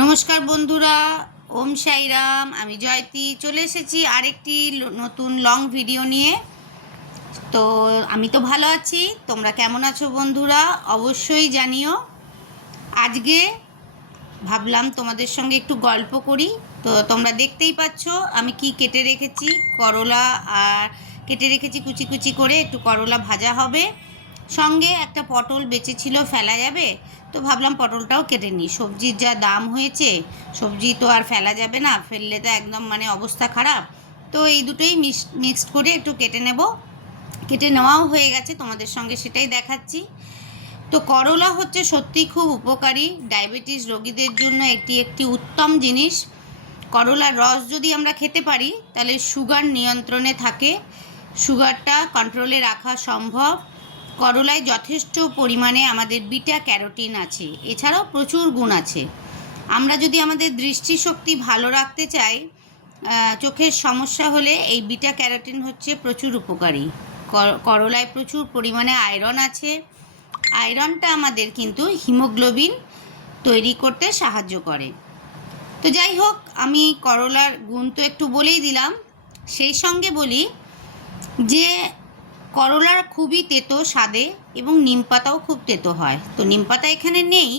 নমস্কার বন্ধুরা, ওম সাইরাম। আমি জয়তী চলে এসেছি আরেকটি নতুন লং ভিডিও নিয়ে। তো আমি তো ভালো আছি, তোমরা কেমন আছো বন্ধুরা অবশ্যই জানিও। আজকে ভাবলাম তোমাদের সঙ্গে একটু গল্প করি। তো তোমরা দেখতেই পাচ্ছ আমি কি কেটে রেখেছি। করলা আর কেটে রেখেছি কুচি কুচি করে, একটু করলা ভাজা হবে। সঙ্গে একটা পটল বেঁচেছিল, ফেলা যাবে, তো ভাবলাম পটলটাও কেটে নিই। সবজির যা দাম হয়েছে, সবজি তো আর ফেলা যাবে না, ফেললে তো একদম অবস্থা খারাপ। তো এই দুটোই মিক্সড করে একটু কেটে নেব। কেটে নেওয়াও হয়ে গেছে, তোমাদের সঙ্গে সেটাই দেখাচ্ছি। তো করলা হচ্ছে সত্যিই খুব উপকারী, ডায়াবেটিস রোগীদের জন্য একটি উত্তম জিনিস। করলার রস যদি আমরা খেতে পারি তাহলে সুগার নিয়ন্ত্রণে থাকে, সুগারটা কন্ট্রোলে রাখা সম্ভব। করলায় যথেষ্ট পরিমাণে আমাদের বিটা ক্যারোটিন আছে, এছাড়াও প্রচুর গুণ আছে। আমরা যদি আমাদের দৃষ্টিশক্তি ভালো রাখতে চাই, চোখের সমস্যা হলে এই বিটা ক্যারোটিন হচ্ছে প্রচুর উপকারী। করলায় প্রচুর পরিমাণে আয়রন আছে। আয়রনটা আমাদের কিন্তু হিমোগ্লোবিন তৈরি করতে সাহায্য করে। তো যাই হোক, আমি করলার গুণ তো একটু বলেই দিলাম। সেই সঙ্গে বলি যে করলার খুবই তেতো স্বাদে, এবং নিম পাতাও খুব তেতো হয়। তো নিম পাতা এখানে নেই,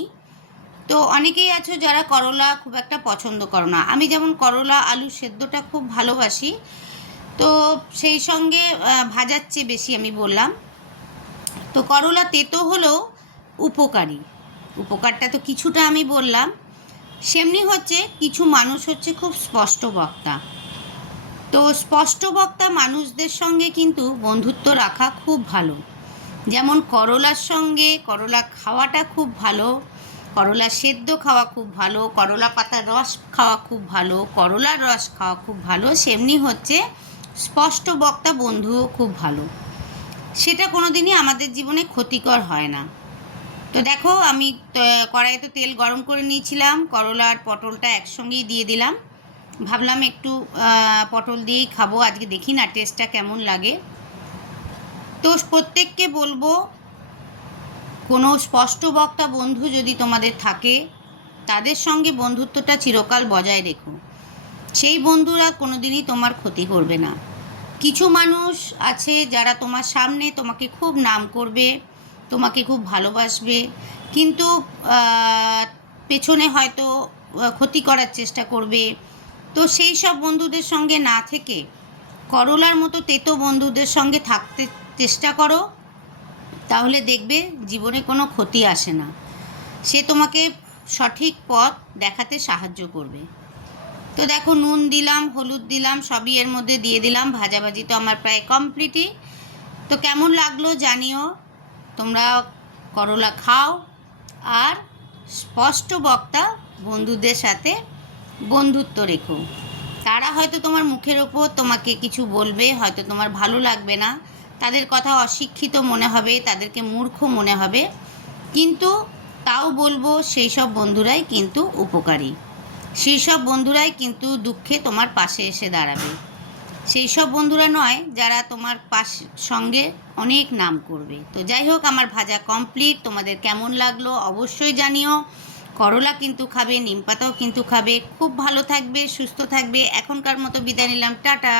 তো অনেকেই আছো যারা করলা খুব একটা পছন্দ করো না। আমি যেমন করলা আলু সেদ্ধটা খুব ভালোবাসি, তো সেই সঙ্গে ভাজার চেয়ে বেশি আমি বললাম। তো করলা তেতো হলেও উপকারী, উপকারটা তো কিছুটা আমি বললাম। সেমনি হচ্ছে কিছু মানুষ হচ্ছে খুব স্পষ্ট বক্তা। তো স্পষ্ট বক্তা মানুষদের সঙ্গে কিন্তু বন্ধুত্ব রাখা খুব ভালো। যেমন করলার সঙ্গে করলা খাওয়াটা খুব ভালো, করলা সেদ্ধ খাওয়া খুব ভালো, করলা পাতার রস খাওয়া খুব ভালো, করলার রস খাওয়া খুব ভালো। সেমনি হচ্ছে স্পষ্ট বক্তা বন্ধুও খুব ভালো, সেটা কোনো দিনই আমাদের জীবনে ক্ষতিকর হয় না। তো দেখো, আমি কড়াইতে তেল গরম করে নিয়েছিলাম, করলা আর পটলটা একসঙ্গেই দিয়ে দিলাম। ভাবলাম একটু পটল দিয়েই খাবো আজকে, দেখি না টেস্টটা কেমন লাগে। তো প্রত্যেককে বলবো, কোনো স্পষ্ট বক্তা বন্ধু যদি তোমাদের থাকে, তাদের সঙ্গে বন্ধুত্বটা চিরকাল বজায় রেখো। সেই বন্ধুরা কোনো দিনই তোমার ক্ষতি করবে না। কিছু মানুষ আছে যারা তোমার সামনে তোমাকে খুব নাম করবে, তোমাকে খুব ভালোবাসবে, কিন্তু পেছনে হয়তো ক্ষতি করার চেষ্টা করবে। তো সেই সব বন্ধুদের সঙ্গে না থেকে করলার মতো তেতো বন্ধুদের সঙ্গে থাকতে চেষ্টা করো, তাহলে দেখবে জীবনে কোনো ক্ষতি আসে না। সে তোমাকে সঠিক পথ দেখাতে সাহায্য করবে। তো দেখো, নুন দিলাম, হলুদ দিলাম, সবই এর মধ্যে দিয়ে দিলাম। ভাজাভাজি তো আমার প্রায় কমপ্লিটই। তো কেমন লাগলো জানিও। তোমরা করলা খাও, আর স্পষ্ট বক্তা বন্ধুদের সাথে বন্ধুত্ব রেখো। তারা হয়তো তোমার মুখের ওপর তোমাকে কিছু বলবে, হয়তো তোমার ভালো লাগবে না, তাদের কথা অশিক্ষিত মনে হবে, তাদেরকে মূর্খ মনে হবে, কিন্তু তাও বলবো সেই সব বন্ধুরাই কিন্তু উপকারী। সেই সব বন্ধুরাই কিন্তু দুঃখে তোমার পাশে এসে দাঁড়াবে। সেই সব বন্ধুরা নয় যারা তোমার সঙ্গে অনেক নাম করবে। তো যাই হোক, আমার ভাজা কমপ্লিট। তোমাদের কেমন লাগলো অবশ্যই জানিও। করলা কিন্তু খাবে, নিম পাতাও কিন্তু খাবে। খুব ভালো থাকবে, সুস্থ থাকবে। এখনকার মতো বিদায় নিলাম, টাটা।